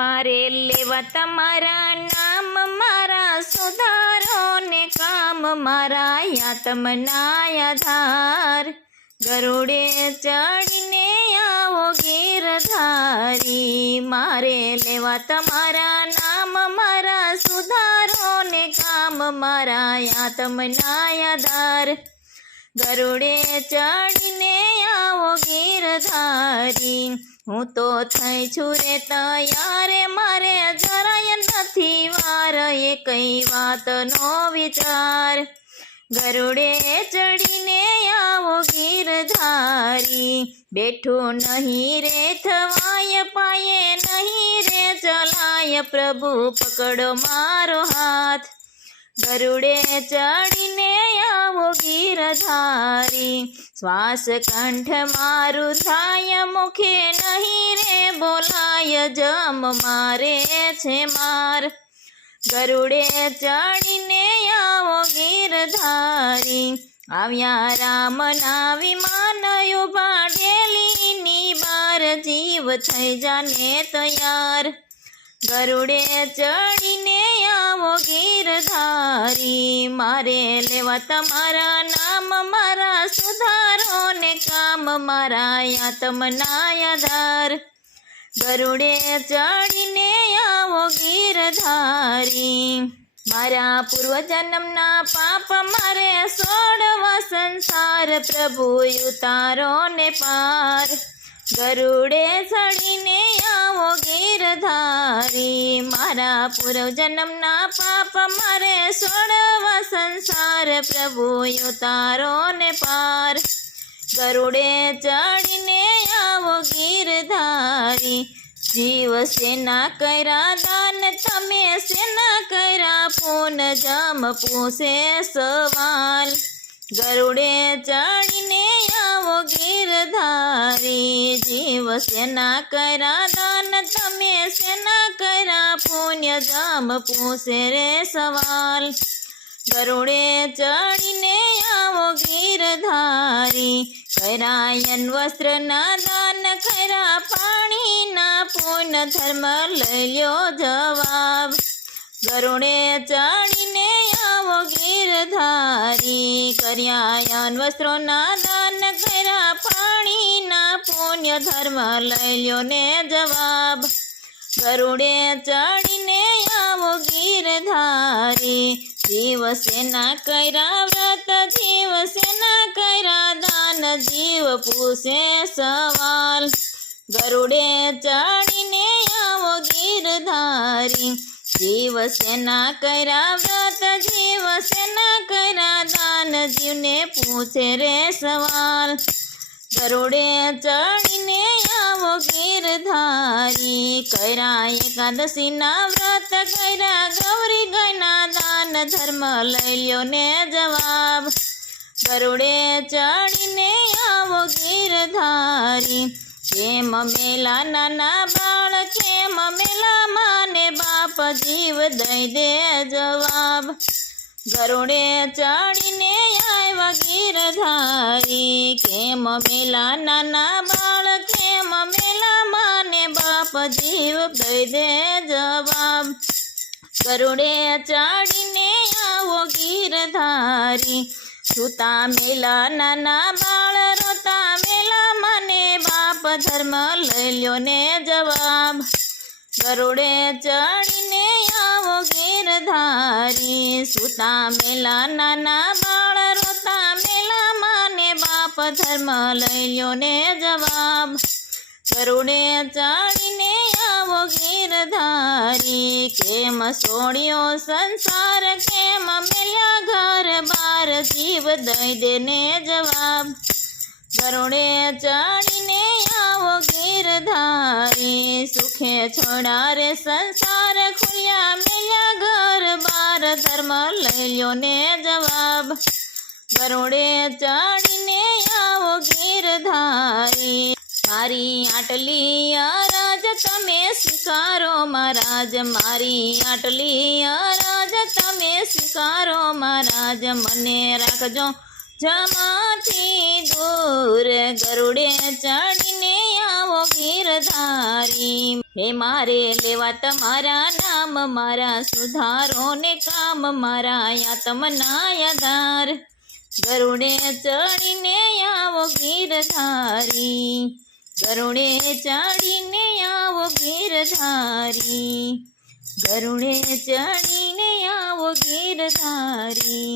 मारे लेवा तमारा नाम मारा सुधारो ने काम मारा आत्मना आधार। गरुड़े चढ़ीने आवो गिरधारी मारे लेवा तमारा नाम मारा सुधारो ने काम मारा आत्मना आधार। गरुड़े चढ़ीने आवो गिरधारी हूँ तो थई छू रे तैयार मारे જરાય નથી વાર એ કઈ વાતનો વિચાર। ગરુડે ચડીને આવો ગિરધારી બેઠો નહીં રે થવાય પાયે નહીં રે ચલાય પ્રભુ પકડો મારો હાથ। गरुड़े चढ़ीने आवो गिरधारी श्वास कंठ मारू थाय मुखे नहीं रे बोलाय जम मारे छे मार। गरुड़े चढ़ीने आवो गिरधारी आव्या राम ना विमान उभा डेलीनी बार जीव थई जाने तैयार। गरुड़े चढ़ीने आवो गिरधारी मारे लेवा तमारा नाम मारा सुधारो ने काम मारा आत्मना आधार। गरुड़े चढ़ीने आवो गिरधारी मारा पूर्व जन्मना पाप मारे सोड़वा संसार प्रभु उतारो ने पार। गरुड़े चढ़ीने आवो गिरधारी मारा पूर्व जन्मना पाप मारे सोड़वा संसार प्रभु उतारो ने पार। गरुड़े चढ़ीने आवो गिरधारी जीव सेना करा दान तमे सेना करा पून जम पूछे सवाल। गरुड़े चढ़ीने आवो गिरधारी जीव सेना करा दान तमे सेना करा पुण्य जम पूछे रे सवाल। गरुड़े चढ़ीने आवो गिरधारी करायन वस्त्र ना दान करा पाणी ना पुण्य धर्म लई ल्यो जवाब। गरुड़े चढ़ीने आवो गिरधारी कर्यायन वस्त्रों ना दान करा पाणी ना पुण्य धर्म लई ल्यो ने जवाब। गरुड़े चढ़ीने आवो गिरधारी जीव सेना करा व्रत जीव सेना करा दान जीव पूछे सवाल। गरुड़े चढ़ीने आवो गिरधारी जीव सेना करा व्रत जीव सेना करा दान जीव ने पूछे रे सवाल। गरुड़े चढ़ीने आवो गिरधारी करा एकादशी ना व्रत करा गौरी गयना दान धर्म लई ल्यो ने जवाब। गरुड़े चढ़ीने आवो गिरधारी केम मेला नाना बाळ केम मेला माने बाप जीव दई दे जवाब। गरुड़े चढ़ीने आव्या गिरधारी केम मेला नाना बाळ केम मेला माने बाप जीव दई दे जवाब। गरुड़े चढ़ीने आवो गिरधारी सूता मेला नाना बाळ रोता मेला माने बाप धर्म लई ल्यो ने जवाब। गरुड़े चढ़ीने आवो गिरधारी सूता मेला नाना बाळ रोता मेला माने बाप धर्म लई ल्यो ने जवाब। गरुड़े चढ़ीने आवो गिरधारी केम सोड़ियो संसार केम मेल्या घर बार जीव दई दे ने जवाब। गरुड़े चढ़ीने आवो गिरधारी सुखे छोड़ा रे संसार खुल्या मेल्या घर बार धर्म लई ल्यो ने जवाब। गरुड़े चढ़ीने आवो गिरधारी मारी आटली अरज तमे स्वीकारो महाराज मारी आटली अरज तमे स्वीकारो महाराज मने राखजो जमाथी दूर। गरुड़े चढ़ीने आवो गिर ગીરધારી હે મારે લેવા તમારા નામ મારા સુધારો ને કામ મારા આત્મના આધાર ગરુડે ચડીને આવો ગીરધારી ગરુડે ચડીને આવો ગીરધારી ગરુડે ચડીને આવો ગીરધારી